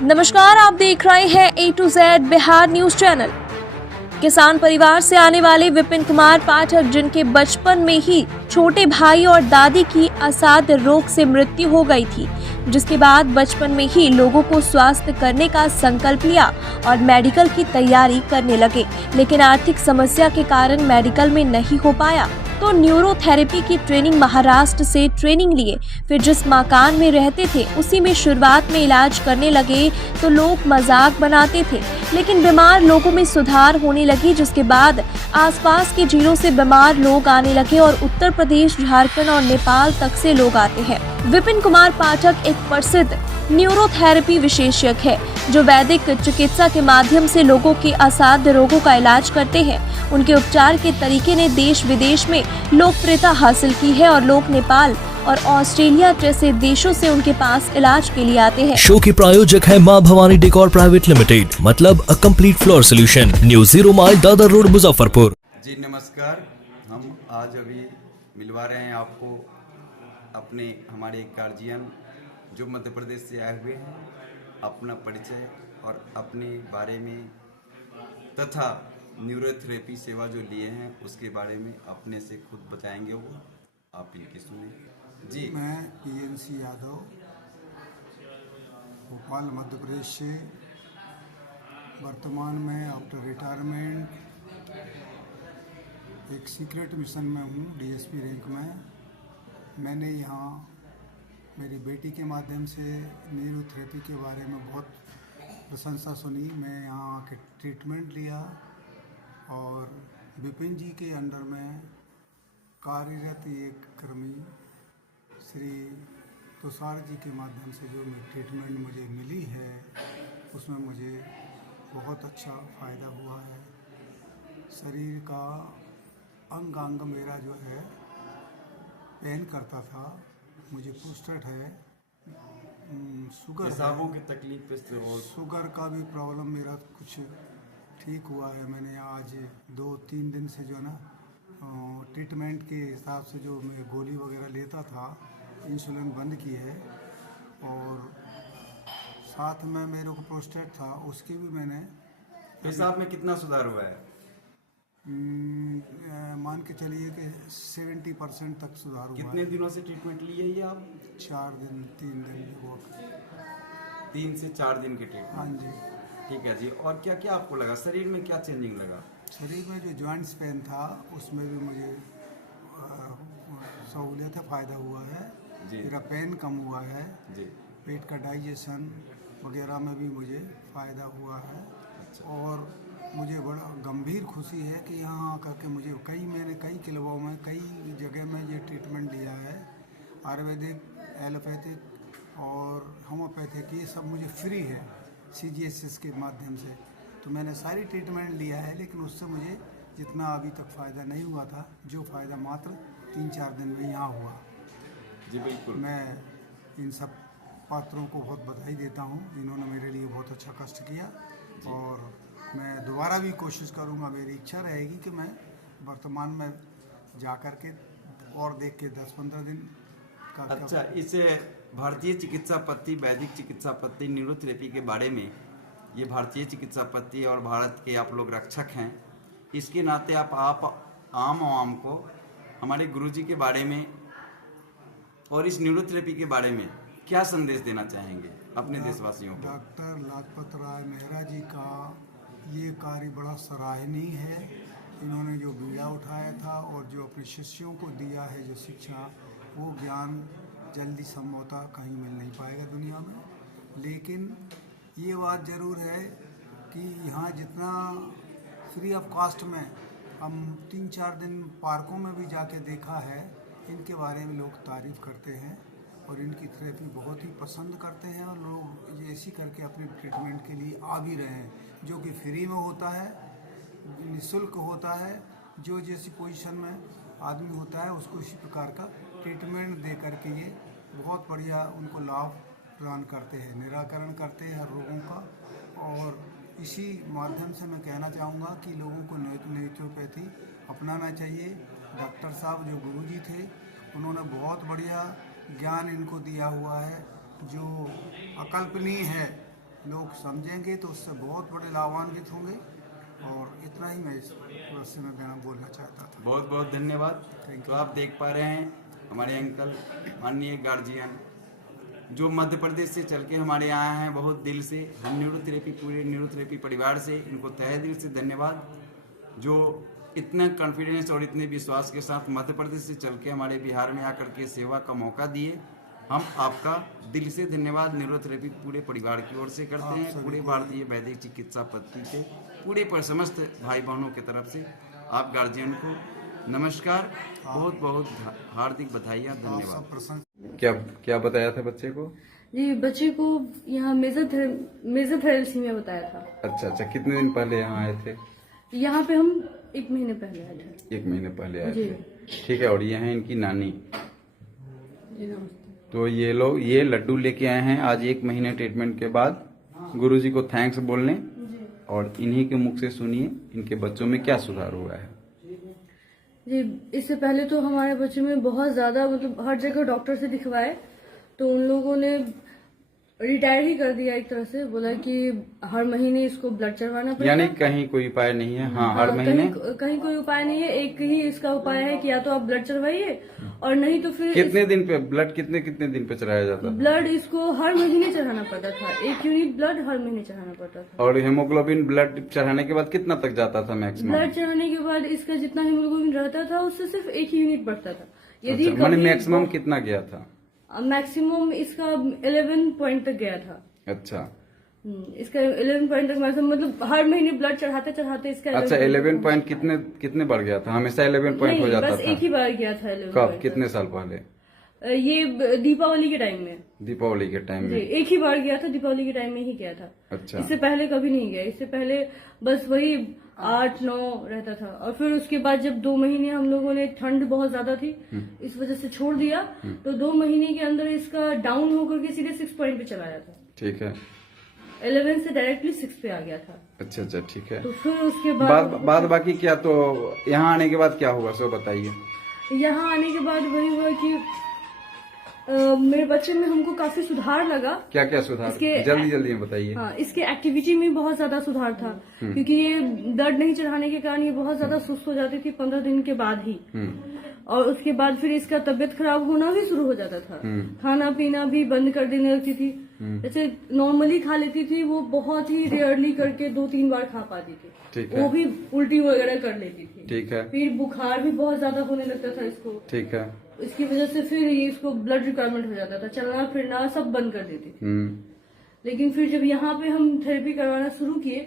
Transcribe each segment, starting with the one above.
नमस्कार, आप देख रहे हैं A to Z Bihar news channel. किसान परिवार से आने वाले विपिन कुमार पाठक, जिनके बचपन में ही छोटे भाई और दादी की असाध्य रोग से मृत्यु हो गई थी, जिसके बाद बचपन में ही लोगों को स्वास्थ्य करने का संकल्प लिया और मेडिकल की तैयारी करने लगे, लेकिन आर्थिक समस्या के कारण मेडिकल में नहीं हो पाया तो न्यूरोथेरेपी की ट्रेनिंग महाराष्ट्र से ट्रेनिंग लिए। फिर जिस मकान में रहते थे उसी में शुरुआत में इलाज करने लगे तो लोग मजाक बनाते थे, लेकिन बीमार लोगों में सुधार होने लगी, जिसके बाद आसपास के जिलों से बीमार लोग आने लगे और उत्तर प्रदेश, झारखंड और नेपाल तक से लोग आते हैं। विपिन कुमार पाठक एक प्रसिद्ध न्यूरोथेरेपी विशेषज्ञ है जो वैदिक चिकित्सा के माध्यम से लोगों के असाध्य रोगों का इलाज करते हैं। उनके उपचार के तरीके ने देश विदेश में लोकप्रियता हासिल की है और लोग नेपाल और ऑस्ट्रेलिया जैसे देशों से उनके पास इलाज के लिए आते हैं। शो के प्रायोजक है मां भवानी डेकोर प्राइवेट लिमिटेड, मतलब a complete floor solution, new 0 mile Dadar road, Muzaffarpur. जी नमस्कार, हम आज अभी मिलवा रहे हैं आपको अपने हमारे एक गार्जियन जो मध्य प्रदेश से आए हुए हैं, अपना परिचय और अपने बारे में तथा न्यूरोथेरेपी सेवा जो लिए हैं उसके बारे में अपने से खुद बताएंगे। वो आप इनकी सुने। जी, मैं PNC यादव, भोपाल मध्य प्रदेश से वर्तमान में आफ्टर रिटायरमेंट एक सीक्रेट मिशन में हूँ, DSP रैंक में। मैंने यहाँ मेरी बेटी के माध्यम से न्यूरोथेरेपी के बारे में बहुत प्रशंसा सुनी। मैं यहाँ आके ट्रीटमेंट लिया और विपिन जी के अंडर में कार्यरत एक कर्मी श्री तुषार जी के माध्यम से जो ट्रीटमेंट मुझे मिली है उसमें मुझे बहुत अच्छा फ़ायदा हुआ है। शरीर का अंग अंग मेरा जो है पेन करता था, मुझे प्रोस्टेट है, शुगर पेशाबों की तकलीफ पे और शुगर का भी प्रॉब्लम मेरा कुछ ठीक हुआ है। मैंने आज 2-3 दिन से जो है ना ट्रीटमेंट के हिसाब से जो मैं गोली वगैरह लेता था, इंसुलिन बंद की है। और साथ में मेरे को प्रोस्टेट था, उसके भी मैंने पेशाब में कितना सुधार हुआ है? मान के चलिए कि 70% तक सुधार हुआ। कितने दिनों से ट्रीटमेंट लिए ये आप? 3 दिन वो 3 से 4 दिन के ट्रीटमेंट। हाँ जी, ठीक है जी। और क्या क्या आपको लगा, शरीर में क्या चेंजिंग लगा? शरीर में जो जॉइंट्स पेन था उसमें भी मुझे सहूलियत है, फ़ायदा हुआ है जी। मेरा पेन कम हुआ है जी। पेट का डाइजेशन वगैरह में भी मुझे फ़ायदा हुआ है। अच्छा। और मुझे बड़ा गंभीर खुशी है कि यहाँ आकर के मैंने कई क्लबों में, कई जगह में ये ट्रीटमेंट लिया है। आयुर्वेदिक, एलोपैथिक और होम्योपैथिक, ये सब मुझे फ्री है CGHS के माध्यम से। तो मैंने सारी ट्रीटमेंट लिया है, लेकिन उससे मुझे जितना अभी तक फ़ायदा नहीं हुआ था, जो फ़ायदा मात्र 3-4 दिन में यहाँ हुआ। जी बिल्कुल। मैं इन सब पात्रों को बहुत बधाई देता हूँ, इन्होंने मेरे लिए बहुत अच्छा कष्ट किया और मैं दोबारा भी कोशिश करूँगा। मेरी इच्छा रहेगी कि मैं वर्तमान में जा कर के और देख के 10-15 दिन का। अच्छा, इसे भारतीय चिकित्सा पद्धति, वैदिक चिकित्सा पद्धति, न्यूरोथेरेपी के बारे में, ये भारतीय चिकित्सा पद्धति और भारत के आप लोग रक्षक हैं, इसके नाते आप आम आवाम को हमारे गुरुजी के बारे में और इस न्यूरोथेरेपी के बारे में क्या संदेश देना चाहेंगे अपने देशवासियों को? डॉक्टर लाजपत राय मेहरा जी का ये कार्य बड़ा सराहनीय है। इन्होंने जो बीड़ा उठाया था और जो अपने शिष्यों को दिया है जो शिक्षा, वो ज्ञान जल्दी संभवतः कहीं मिल नहीं पाएगा दुनिया में। लेकिन ये बात ज़रूर है कि यहाँ जितना फ्री ऑफ कॉस्ट में हम 3-4 दिन पार्कों में भी जाके देखा है, इनके बारे में लोग तारीफ़ करते हैं और इनकी थेरेपी बहुत ही पसंद करते हैं और लोग ये ऐसी करके अपने ट्रीटमेंट के लिए आ भी रहे हैं, जो कि फ्री में होता है, निःशुल्क होता है। जो जैसी पोजीशन में आदमी होता है उसको इसी प्रकार का ट्रीटमेंट दे करके ये बहुत बढ़िया उनको लाभ प्रदान करते हैं, निराकरण करते हैं हर रोगों का। और इसी माध्यम से मैं कहना चाहूँगा कि लोगों को नेचुरोपैथी अपनाना चाहिए। डॉक्टर साहब जो गुरुजी थे उन्होंने बहुत बढ़िया ज्ञान इनको दिया हुआ है जो अकल्पनीय है। लोग समझेंगे तो उससे बहुत बड़े लाभान्वित होंगे। और इतना ही मैं इस वर्ष में बोलना चाहता था। बहुत बहुत धन्यवाद। Thank तो आप देख पा रहे हैं हमारे अंकल माननीय गार्जियन जो मध्य प्रदेश से चल के हमारे यहाँ हैं। बहुत दिल से हम न्यूरोथेरेपी पूरे न्यूरोथेरेपी परिवार से इनको तहे दिल से धन्यवाद, जो इतना कॉन्फिडेंस और इतने विश्वास के साथ मध्य प्रदेश से चल के हमारे बिहार में आकर के सेवा का मौका दिए। हम आपका दिल से धन्यवाद न्यूरोथेरेपी पूरे परिवार की ओर से करते हैं, पूरे भारतीय वैदिक चिकित्सा पद्धति के पूरे पर समस्त भाई बहनों की तरफ से आप गार्जियन को नमस्कार, बहुत बहुत हार्दिक बधाइयाँ, धन्यवाद। क्या क्या बताया था बच्चे को? जी, बच्चे को यहाँ मेजर थैलेसीमिया बताया था। अच्छा, कितने दिन पहले यहाँ आए थे? यहाँ पे हम 1 महीने पहले आए थे। 1 महीने पहले आए जी। थे, ठीक है। और ये हैं इनकी नानी। जी नमस्ते। तो ये लोग ये लड्डू लेके आए हैं आज 1 महीने ट्रीटमेंट के बाद। गुरुजी को थैंक्स बोल लें और इन्हीं के मुख से सुनिए इनके बच्चों में क्या सुधार हुआ है। जी, इससे पहले तो हमारे बच्चे में बहुत ज्यादा मतलब हर जगह डॉक्टर से दिखवाए तो उन लोगों ने रिटायर ही कर दिया एक तरह से, बोला कि हर महीने इसको ब्लड चढ़वाना पड़ेगा। यानी कहीं कोई उपाय नहीं है? हाँ, हर महीने कहीं कोई उपाय नहीं है। एक ही इसका उपाय है कि या तो आप ब्लड चढ़वाइए और नहीं तो फिर कितने दिन पे ब्लड कितने दिन पे चढ़ाया जाता था? ब्लड इसको हर महीने चढ़ाना पड़ता था। 1 यूनिट ब्लड हर महीने चढ़ाना पड़ता था। और हेमोग्लोबिन ब्लड चढ़ाने के बाद कितना तक जाता था मैक्सिमम? ब्लड चढ़ाने के बाद इसका जितना हीमोग्लोबिन रहता था उससे सिर्फ 1 यूनिट बढ़ता था। यदि मैंने मैक्सिमम कितना गया था? मैक्सिमम इसका 11 पॉइंट तक गया था। अच्छा, इसका 11 पॉइंट तक मैक्सिमम मतलब हर महीने ब्लड चढ़ाते चढ़ाते इसका अच्छा 11 पॉइंट कितने बढ़ गया था? हमेशा 11 पॉइंट हो जाता बस था? एक ही बार गया था 11 कब, point कितने साल पहले? तक। ये दीपावली के टाइम में। दीपावली के टाइम जी, में? एक ही बार गया था, दीपावली के टाइम में ही गया था। अच्छा, इससे पहले कभी नहीं गया। इससे पहले बस वही 8-9 रहता था। और फिर उसके बाद जब 2 महीने हम लोगों ने, ठंड बहुत ज्यादा थी इस वजह से छोड़ दिया, तो 2 महीने के अंदर इसका डाउन होकर के सीधे 6 पॉइंट पे चला गया था। ठीक है। 11 से डायरेक्टली 6 पे आ गया था। अच्छा, ठीक है। तो फिर उसके बाद बाकी क्या, तो यहाँ आने के बाद क्या हुआ सो बताइए। यहाँ आने के बाद वही हुआ कि मेरे बच्चे में हमको काफी सुधार लगा। क्या क्या सुधार? जल्दी में बताइए। हाँ, इसके एक्टिविटी में बहुत ज्यादा सुधार था, क्योंकि ये ब्लड नहीं चढ़ाने के कारण ये बहुत ज्यादा सुस्त हो जाती थी 15 दिन के बाद ही। और उसके बाद फिर इसका तबीयत खराब होना भी शुरू हो जाता था। खाना पीना भी बंद कर देने लगती थी। जैसे नॉर्मली खा लेती थी वो, बहुत ही रेयरली करके 2-3 बार खा पाती थी। ठीक है। वो भी उल्टी वगैरह कर लेती थी। ठीक है। फिर बुखार भी बहुत ज्यादा होने लगता था इसको। ठीक है। इसकी वजह से फिर ये इसको ब्लड रिक्वायरमेंट हो जाता था, चलना फिरना सब बंद कर देती थी। लेकिन फिर जब यहाँ पे हम थेरेपी करवाना शुरू किए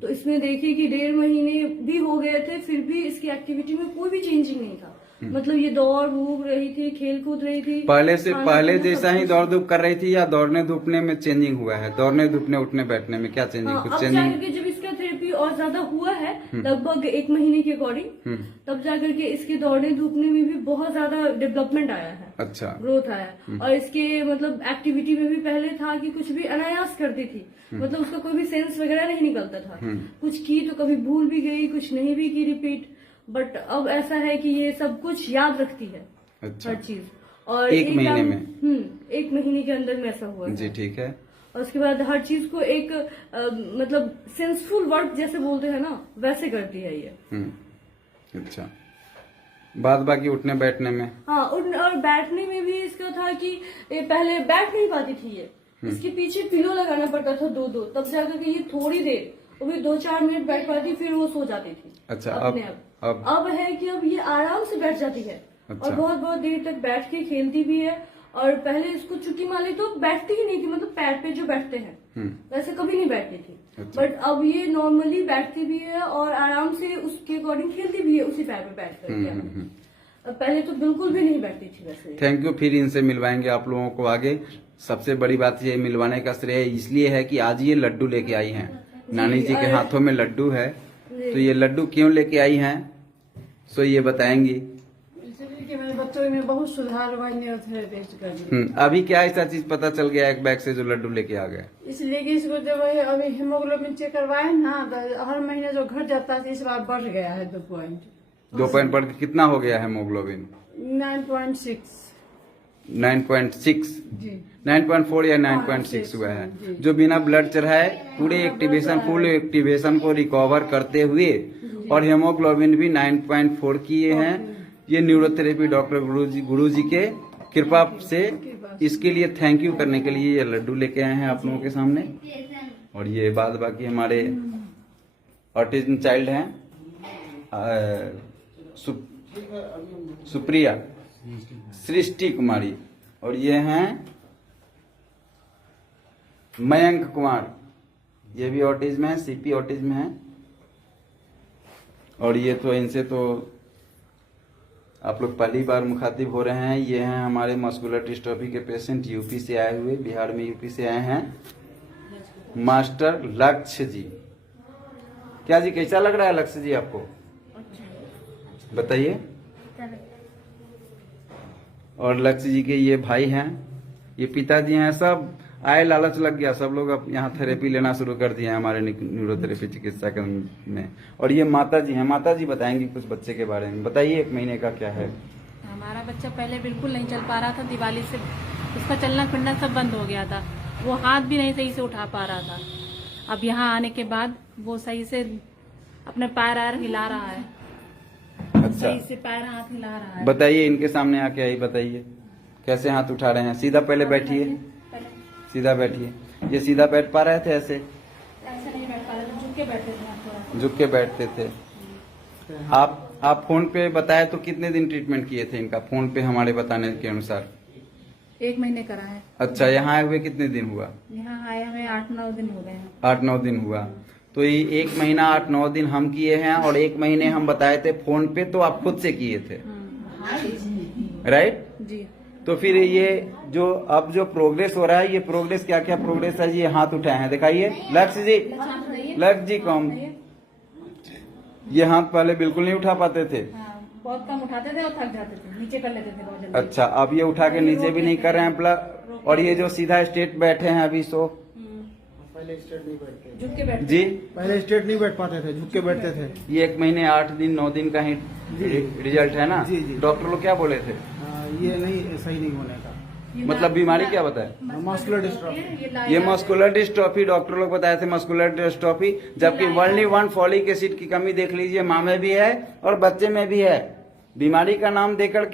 तो इसमें देखिए कि 1.5 महीने भी हो गए थे, फिर भी इसकी एक्टिविटी में कोई भी चेंजिंग नहीं था। मतलब ये दौड़ धूप रही थी, खेल कूद रही थी। पहले जैसा ही दौड़ धूप कर रही थी या दौड़ने धूपने में चेंजिंग हुआ है? दौड़ने धूपने उठने बैठने में क्या चेंजिंग? हाँ, कुछ अब चेंजिंग? जाकर के जब इसका थेरेपी और ज्यादा हुआ है लगभग 1 महीने के अकॉर्डिंग, तब जाकर के इसके दौड़ने धूपने में भी बहुत ज्यादा डेवलपमेंट आया है। अच्छा, ग्रोथ आया। और इसके मतलब एक्टिविटी में भी पहले था कि कुछ भी अनायास करती थी, मतलब उसका कोई भी सेंस वगैरह नहीं निकलता था। कुछ की तो कभी भूल भी गई, कुछ नहीं भी की रिपीट। बट अब ऐसा है कि ये सब कुछ याद रखती है। अच्छा, हर चीज। और 1 महीने में? 1 महीने के अंदर में ऐसा हुआ जी, ठीक है। और उसके बाद हर चीज को एक मतलब सेंसफुल वर्क जैसे बोलते हैं ना, वैसे करती है ये। अच्छा, बाद बाकी उठने बैठने में? हाँ, और बैठने में भी इसका था कि ये पहले बैठ नहीं पाती थी ये। इसके पीछे पिलो लगाना पड़ता था 2-2, तब जाकर के ये थोड़ी देर, वो भी 2-4 मिनट बैठ पाती, फिर वो सो जाती थी। अच्छा, अपने अब है कि अब ये आराम से बैठ जाती है। अच्छा। और बहुत बहुत देर तक बैठ के खेलती भी है। और पहले इसको चुकी माली तो बैठती ही नहीं थी, मतलब पैर पे जो बैठते हैं वैसे कभी नहीं बैठती थी। अच्छा। बट अब ये नॉर्मली बैठती भी है और आराम से उसके अकॉर्डिंग खेलती भी है, उसी पैर पे बैठ करके। पहले तो बिल्कुल भी नहीं बैठती थी वैसे। Thank you. फिर इनसे मिलवाएंगे आप लोगों को आगे। सबसे बड़ी बात ये मिलवाने का श्रेय इसलिए है कि आज ये लड्डू लेके आई हैं। नानी जी के हाथों में लड्डू है, तो ये लड्डू क्यों लेके आई हैं सो ये बताएंगी। इसलिए कि मेरे बच्चों में बहुत सुधार हुआ न्यूरोथेरेपी करने। अभी क्या ऐसा चीज पता चल गया एक बैग से जो लड्डू लेके आ गए? इसलिए कि इसको जब अभी हीमोग्लोबिन चेक करवाए ना, तो हर महीने जो घट जाता है इस बार बढ़ गया है 2 पॉइंट। 2 पॉइंट बढ़ के कितना हो गया है हीमोग्लोबिन? 9.6। 9.6 जी 9.4 या 9.6 हुआ है, जो बिना ब्लड चढ़ाए पूरे एक्टिवेशन फुल एक्टिवेशन को रिकवर करते हुए और हेमोग्लोबिन भी 9.4 किए हैं। ये न्यूरोथेरेपी डॉक्टर गुरु जी के कृपा से, इसके लिए थैंक यू करने के लिए ये लड्डू लेके आए हैं आप लोगों के सामने। और ये बाद बाकी हमारे ऑटिज्म चाइल्ड हैं, सुप्रिया सृष्टि कुमारी, और ये हैं मयंक कुमार, ये भी ऑटिज्म है, सीपी ऑटिज्म है। और ये तो इनसे तो आप लोग पहली बार मुखातिब हो रहे हैं। ये हैं हमारे मस्कुलर डिस्ट्रॉफी के पेशेंट, यूपी से आए हुए, बिहार में यूपी से आए हैं, मास्टर लक्ष्य जी। क्या जी, कैसा लग रहा है लक्ष्य जी आपको? बताइए। और लक्ष्य जी के ये भाई हैं, ये पिताजी हैं। सब आए, लालच लग गया, सब लोग अब यहाँ थेरेपी लेना शुरू कर दिए हैं हमारे न्यूरोथेरेपी चिकित्सा केंद्र में। और ये माता जी हैं, माता जी बताएंगी कुछ बच्चे के बारे में। बताइए 1 महीने का क्या है? हमारा बच्चा पहले बिल्कुल नहीं चल पा रहा था, दिवाली से उसका चलना फिरना सब बंद हो गया था, वो हाथ भी नहीं सही से उठा पा रहा था। अब यहाँ आने के बाद वो सही से अपने पैर आर हिला रहा है, अच्छा, सही से पैर हाथ हिला रहा है। बताइए इनके सामने आके आई, बताइए कैसे हाथ उठा रहे हैं। सीधा पहले बैठिए, सीधा बैठिए। ये सीधा बैठ पा रहे थे? ऐसे नहीं बैठ पा रहे थे, झुक के बैठते थे, थोड़ा झुक के बैठते थे। आप फोन पे बताए तो कितने दिन ट्रीटमेंट किए थे इनका? फोन पे हमारे बताने के अनुसार 1 महीने करा है। अच्छा, यहाँ आए हुए कितने दिन हुआ? यहाँ आए हमें 8-9 दिन हो गए हैं। 8-9 दिन हुआ। तो ये 1 महीना 8-9 दिन हम किए हैं, और 1 महीने हम बताए थे फोन पे, तो आप खुद से किए थे, राइट? जी। तो फिर ये जो अब जो प्रोग्रेस हो रहा है, ये प्रोग्रेस क्या क्या प्रोग्रेस है? ये हाथ उठाए हैं, दिखाइए लक्ष्य जी, लक्ष्य जी कम। ये हाथ पहले बिल्कुल नहीं उठा पाते थे, बहुत कम उठाते थे और थक जाते थे, नीचे कर लेते थे बहुत जल्दी। अच्छा, अब ये उठा के नीचे भी नहीं कर रहे हैं प्लस। और ये जो सीधा स्ट्रेट बैठे हैं अभी, सो पहले स्ट्रेट नहीं बैठते झुक के बैठते जी, पहले स्ट्रेट नहीं बैठ पाते थे, झुक के बैठते थे। ये 1 महीने 8 दिन 9 दिन का ही रिजल्ट है ना? जी, जी। डॉक्टर लोग क्या बोले थे? ये नहीं, सही नहीं होने का। मतलब बीमारी क्या बताए? Muscular dystrophy. ये मस्कुलर डिस्ट्रॉफी डॉक्टर लोग बताए थे, मस्कुलर डिस्ट्रॉफी। जबकि वर्ल्ड 1 फॉलिक एसिड की कमी देख लीजिए, माँ में भी है और बच्चे में भी है। बीमारी का नाम देकर के